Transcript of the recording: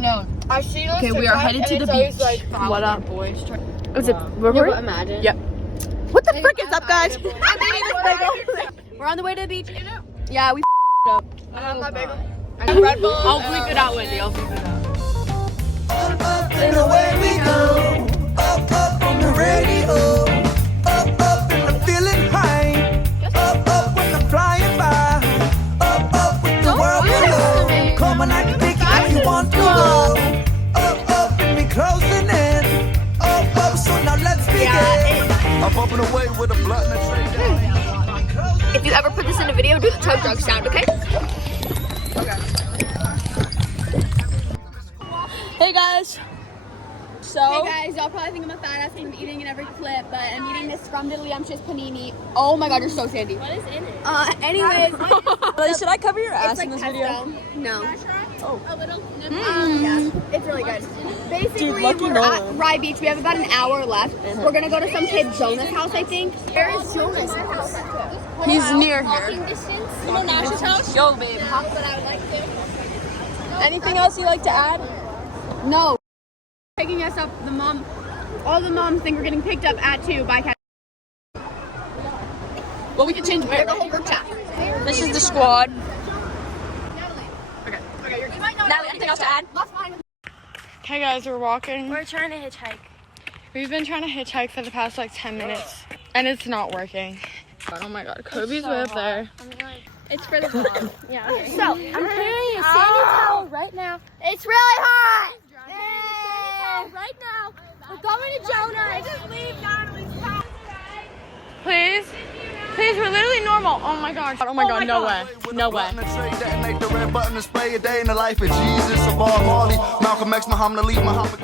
know. I see this. Okay, we are headed to the beach. Like, What up? boys. Is it No, recording? but imagine. Yep. What the frick is up, guys? We're on the way to the beach. Yeah, we up. My bagel. And Red Bull. I'll bleep it out, Wendy. I'll bleep it out. Up and away we go. Up on the radio. Up and I'm feeling high. Up when I'm flying by. Up with the world below. Come on, I can take it if you want to go. Up and we closing in. Up, so now let's begin. Up and away with a blunt and a tray. If you ever put this in a video, do the toe drug sound, okay? Hey guys. So. Hey guys, y'all probably think I'm a fat ass because I'm eating in every clip, but I'm eating this scrumdiddlyumptious panini. Oh my god, you're so sandy. What is in it? Anyways. Should I cover your ass It's like in this pesto. video? No. Oh. A little. Yeah, it's really good. Basically, Dude, lucky we're no at one. Rye Beach. We have about an hour left. We're gonna go to some kid Jonas' house, I think. Where is Jonas' house? He's near here. Walking distance. You know Nash's house? Yo, babe. But I would like to. Anything else you like to add? No. Picking us up, all the moms think we're getting picked up at 2 by Cat. Well, we can change They're it. the whole group chat. This is the squad. Okay, you might know. Natalie, anything else to add? Hey guys, we're walking. We're trying to hitchhike. We've been trying to hitchhike for the past like 10 minutes and it's not working. Oh my god, Kobe's way up there. It's for the vlog. Yeah, okay. So, I'm carrying a sandy towel right now. It's really hot! Right now. We're going to Jonah. Just leave Natalie's house. Please? Please, we're literally normal. Oh my gosh. Oh my god, no way. No way. Detonate the red button and spray a day in the life of Jesus of all Marley, Malcolm X, Muhammad Ali, Muhammad.